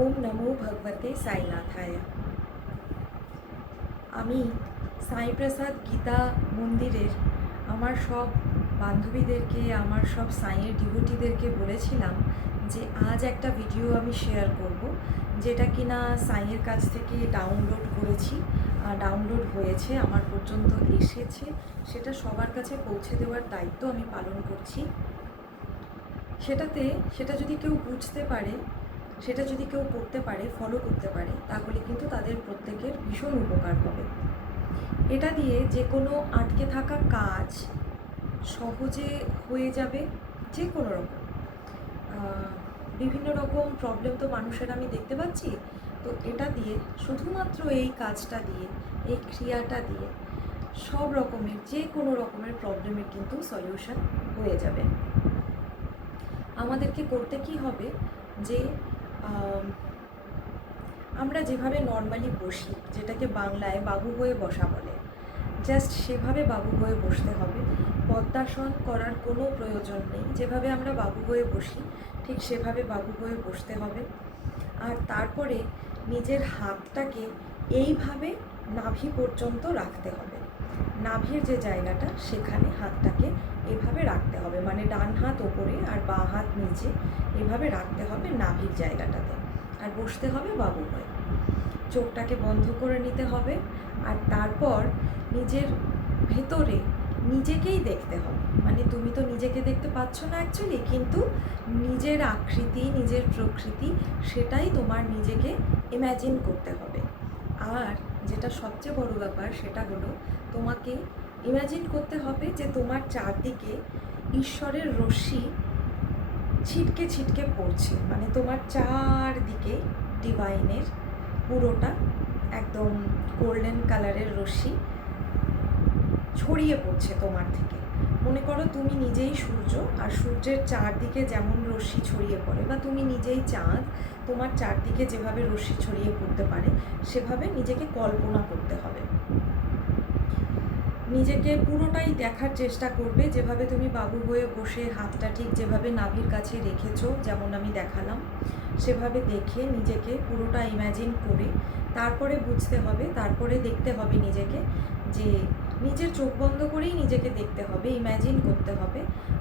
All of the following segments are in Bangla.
ওম নমো ভগবতে সাইনাথায়। আমি সাই প্রসাদ গীতা মন্দিরের আমার সব বান্ধবীদেরকে, আমার সব সাইয়ের ডিভোটিদেরকে বলেছিলাম যে আজ একটা ভিডিও আমি শেয়ার করব, যেটা কিনা সাইয়ের কাছ থেকে ডাউনলোড করেছি, ডাউনলোড হয়েছে, আমার পর্যন্ত এসেছে। সেটা সবার কাছে পৌঁছে দেওয়ার দায়িত্ব আমি পালন করছি। সেটা যদি কেউ বুঝতে পারে, সেটা যদি কেউ করতে পারে, ফলো করতে পারে, তাহলে কিন্তু তাদের প্রত্যেকের ভীষণ উপকার হবে। এটা দিয়ে যে কোনো আটকে থাকা কাজ সহজে হয়ে যাবে। যে কোনো রকম বিভিন্ন রকম প্রবলেম তো মানুষের আমি দেখতে পাচ্ছি, তো এটা দিয়ে শুধুমাত্র এই কাজটা দিয়ে, এই ক্রিয়াটা দিয়ে সব রকমের যে কোনো রকমের প্রবলেমের কিন্তু সলিউশন হয়ে যাবে। আমাদেরকে করতে কি হবে, যে আমরা যেভাবে নর্মালি বসি, যেটাকে বাংলায় বাবু হয়ে বসা বলে, জাস্ট সেভাবে বাবু হয়ে বসতে হবে। পদ্মাসন করার কোনো প্রয়োজন নেই। যেভাবে আমরা বাবু হয়ে বসি ঠিক সেভাবে বাবু হয়ে বসতে হবে। আর তারপরে নিজের হাতটাকে এইভাবে নাভি পর্যন্ত রাখতে হবে। নাভির যে জায়গাটা, সেখানে হাতটাকে এভাবে রাখতে হবে, মানে ডান হাত ওপরে আর বাঁ হাত নিচে, এভাবে রাখতে হবে নাভির জায়গাটাতে। আর বসতে হবে বাবু হয়ে। চোখটাকে বন্ধ করে নিতে হবে। আর তারপর নিজের ভেতরে নিজেকেই দেখতে হবে। মানে তুমি তো নিজেকে দেখতে পাচ্ছ না অ্যাকচুয়ালি, কিন্তু নিজের আকৃতি, নিজের প্রকৃতি, সেটাই তোমার নিজেকে ইম্যাজিন করতে হবে। আর যেটা সবচেয়ে বড় ব্যাপার, সেটা হলো তোমাকে ইম্যাজিন করতে হবে যে তোমার চারদিকে ঈশ্বরের রশ্মি ছিটকে ছিটকে পড়ছে। মানে তোমার চারদিকে ডিভাইনের পুরোটা একদম গোল্ডেন কালারের রশ্মি ছড়িয়ে পড়ছে তোমার থেকে। মনে করো তুমি নিজেই সূর্য, আর সূর্যের চারদিকে যেমন রশ্মি ছড়িয়ে পড়ে, বা তুমি নিজেই চাঁদ, তোমার চারদিকে যেভাবে রশ্মি ছড়িয়ে পড়তে পারে সেভাবে নিজেকে কল্পনা করতে হবে। নিজেকে পুরোটাই দেখার চেষ্টা করবে, যেভাবে তুমি বাবু হয়ে বসে হাতটা ঠিক যেভাবে নাভির কাছে রেখেছো, যেমন আমি দেখালাম, সেভাবে দেখে নিজেকে পুরোটা ইম্যাজিন করে তারপরে বুঝতে হবে, তারপরে দেখতে হবে নিজেকে, যে নিজের চোখ বন্ধ করেই নিজেকে দেখতে হবে, ইম্যাজিন করতে হবে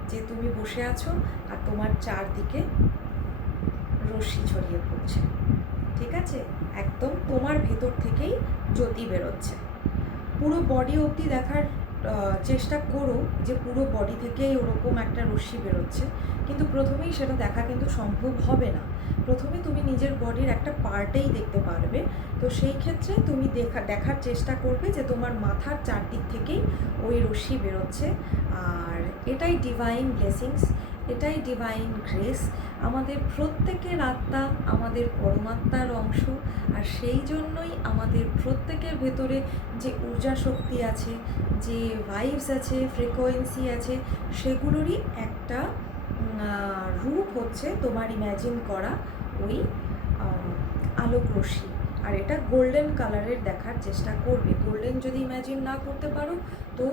যে তুমি বসে আছো আর তোমার চারদিকে রশ্মি ছড়িয়ে পড়ছে। ঠিক আছে? একদম তোমার ভেতর থেকেই জ্যোতি বেরোচ্ছে। পুরো বডি অবধি দেখার চেষ্টা করো, যে পুরো বডি থেকেই ওরকম একটা রশ্মি বেরোচ্ছে, কিন্তু প্রথমেই সেটা দেখা কিন্তু সম্ভব হবে না। প্রথমে তুমি নিজের বডির একটা পার্টেই দেখতে পারবে। তো সেই ক্ষেত্রে তুমি দেখার চেষ্টা করবে যে তোমার মাথার চারদিক থেকেই ওই রশ্মি বেরোচ্ছে। আর এটাই ডিভাইন ব্লেসিংস, এটাই ডিভাইন গ্রেস। আমাদের প্রত্যেকের আত্মা আমাদের পরমাত্মার অংশ, আর সেই জন্যই আমাদের প্রত্যেকের ভেতরে যে ঊর্জা শক্তি আছে, যে ভাইবস আছে, ফ্রিকোয়েন্সি আছে, সেগুলোরই একটা রূপ হচ্ছে তোমার ইম্যাজিন করা ওই আলোক রশ্মি। আর এটা গোল্ডেন কালারের দেখার চেষ্টা করবে। গোল্ডেন যদি ইম্যাজিন না করতে পারো, তো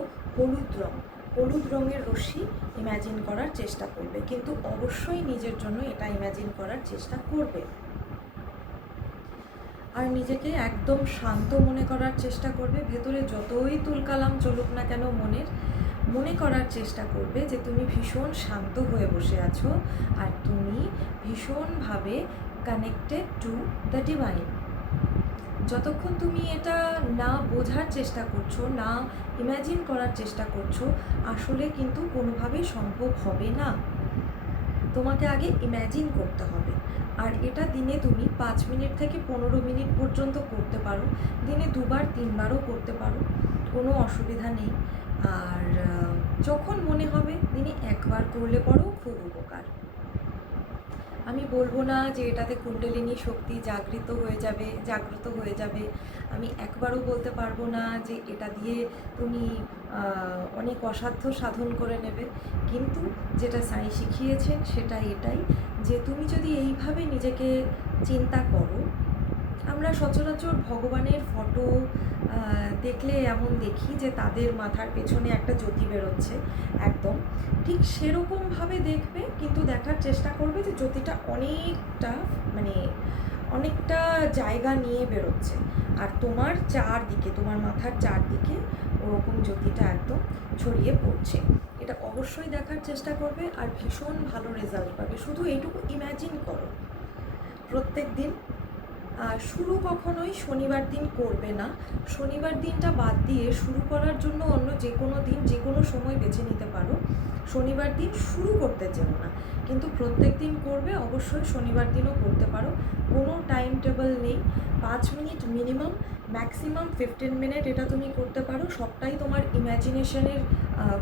হলুদ রঙের রশ্মি ইম্যাজিন করার চেষ্টা করবে, কিন্তু অবশ্যই নিজের জন্য এটা ইম্যাজিন করার চেষ্টা করবে। আর নিজেকে একদম শান্ত মনে করার চেষ্টা করবে। ভেতরে যতই তুলকালাম চলুক না কেন, মনে করার চেষ্টা করবে যে তুমি ভীষণ শান্ত হয়ে বসে আছো, আর তুমি ভীষণভাবে কানেক্টেড টু দ্য ডিভাইন। যতক্ষণ তুমি এটা না বোঝার চেষ্টা করছো, না ইম্যাজিন করার চেষ্টা করছো, আসলে কিন্তু কোনোভাবেই সম্ভব হবে না। তোমাকে আগে ইম্যাজিন করতে হবে। আর এটা দিনে তুমি 5 মিনিট থেকে 15 মিনিট পর্যন্ত করতে পারো। দিনে 2বার 3বারও করতে পারো, কোনো অসুবিধা নেই। আর যখন মনে হবে দিনে 1বার করলে পরেও খুব উপকার। আমি বলবো না যে এটাতে কুণ্ডলিনী শক্তি জাগ্রত হয়ে যাবে। আমি একবারও বলতে পারবো না যে এটা দিয়ে তুমি অনেক অসাধ্য সাধন করে নেবে। কিন্তু যেটা সাই শিখিয়েছেন সেটা এটাই, যে তুমি যদি এইভাবে নিজেকে চিন্তা করো। আমরা সচরাচর ভগবানের ফটো দেখলে এমন দেখি যে তাদের মাথার পেছনে একটা জ্যোতি বেরোচ্ছে, একদম ঠিক সেরকমভাবে দেখবে, কিন্তু দেখার চেষ্টা করবে যে জ্যোতিটা অনেকটা মানে অনেকটা জায়গা নিয়ে বেরোচ্ছে, আর তোমার চারদিকে, তোমার মাথার চারদিকে ওরকম জ্যোতিটা একদম ছড়িয়ে পড়ছে। এটা অবশ্যই দেখার চেষ্টা করবে, আর ভীষণ ভালো রেজাল্ট পাবে। শুধু এইটুকু ইম্যাজিন করো প্রত্যেক দিন। শুরু কখনোই শনিবার দিন করবে না। শনিবার দিনটা বাদ দিয়ে শুরু করার জন্য অন্য যে কোনো দিন, যে কোনো সময় বেছে নিতে পারো। শনিবার দিন শুরু করতে চেও না, কিন্তু প্রত্যেক দিন করবে অবশ্যই। শনিবার দিনও করতে পারো, কোনো টাইম টেবিল নেই। 5 মিনিট মিনিমাম, ম্যাক্সিমাম 15 মিনিট এটা তুমি করতে পারো। সবটাই তোমার ইম্যাজিনেশনের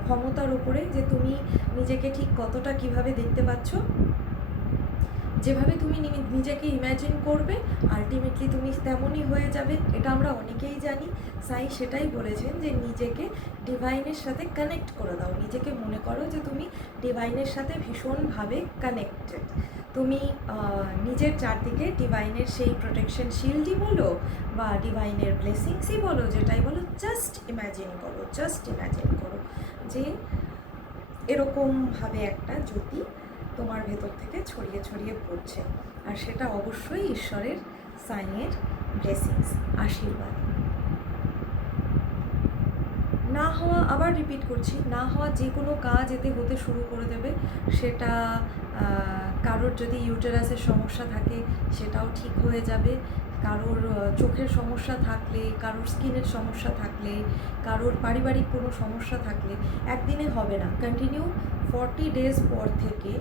ক্ষমতার উপরে, যে তুমি নিজেকে ঠিক কতটা কিভাবে দেখতে পাচ্ছ। যেভাবে তুমি নিজেকে ইম্যাজিন করবে আলটিমেটলি তুমি তেমনই হয়ে যাবে। এটা আমরা অনেকেই জানি। সাই সেটাই বলেছেন যে নিজেকে ডিভাইনের সাথে কানেক্ট করে দাও। নিজেকে মনে করো যে তুমি ডিভাইনের সাথে ভীষণভাবে কানেক্টেড। তুমি নিজের চারদিকে ডিভাইনের সেই প্রোটেকশন শিল্ডই বলো বা ডিভাইনের ব্লেসিংসই বলো, যেটাই বলো, জাস্ট ইম্যাজিন করো, জাস্ট ইম্যাজিন করো যে এরকমভাবে একটা জ্যোতি তোমার ভেতর থেকে ছড়িয়ে ছড়িয়ে পড়ছে। আর সেটা অবশ্যই ঈশ্বরের সাইনের ব্লেসিংস, আশীর্বাদ। না হওয়া, আবার রিপিট করছি, না হওয়া যে কোনো কাজ এতে হতে শুরু করে দেবে। সেটা কারোর যদি ইউটেরাসের সমস্যা থাকে সেটাও ঠিক হয়ে যাবে। কারোর চোখের সমস্যা থাকলে, কারোর স্কিনের সমস্যা থাকলে, কারোর পারিবারিক কোনো সমস্যা থাকলে একদিনে হবে না। কন্টিনিউ 40 ডেজ পর থেকে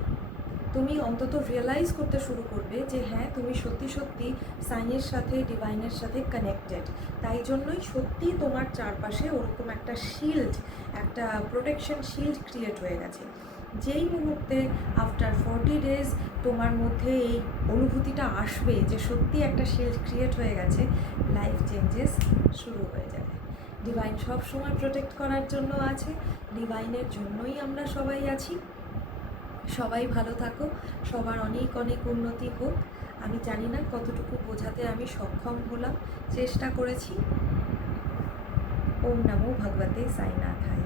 তুমি অন্তত রিয়েলাইজ করতে শুরু করবে যে হ্যাঁ, তুমি সত্যি সত্যি সাইনের সাথে, ডিভাইনের সাথে কানেক্টেড। তাই জন্যই সত্যি তোমার চারপাশে ওরকম একটা শিল্ড, একটা প্রোটেকশন শিল্ড ক্রিয়েট হয়ে গেছে। যেই মুহূর্তে আফটার 40 ডেজ তোমার মধ্যে এই অনুভূতিটা আসবে যে সত্যি একটা শিল্ড ক্রিয়েট হয়ে গেছে, লাইফ চেঞ্জেস শুরু হয়ে যাবে। ডিভাইন সব সময় প্রোটেক্ট করার জন্য আছে, ডিভাইনের জন্যই আমরা সবাই আছি। সবাই ভালো থাকো, সবার অনেক অনেক উন্নতি হোক। আমি জানি না কতটুকু বোঝাতে আমি সক্ষম হলাম, চেষ্টা করেছি। ওম নমো ভগবতে সাইনাথায়।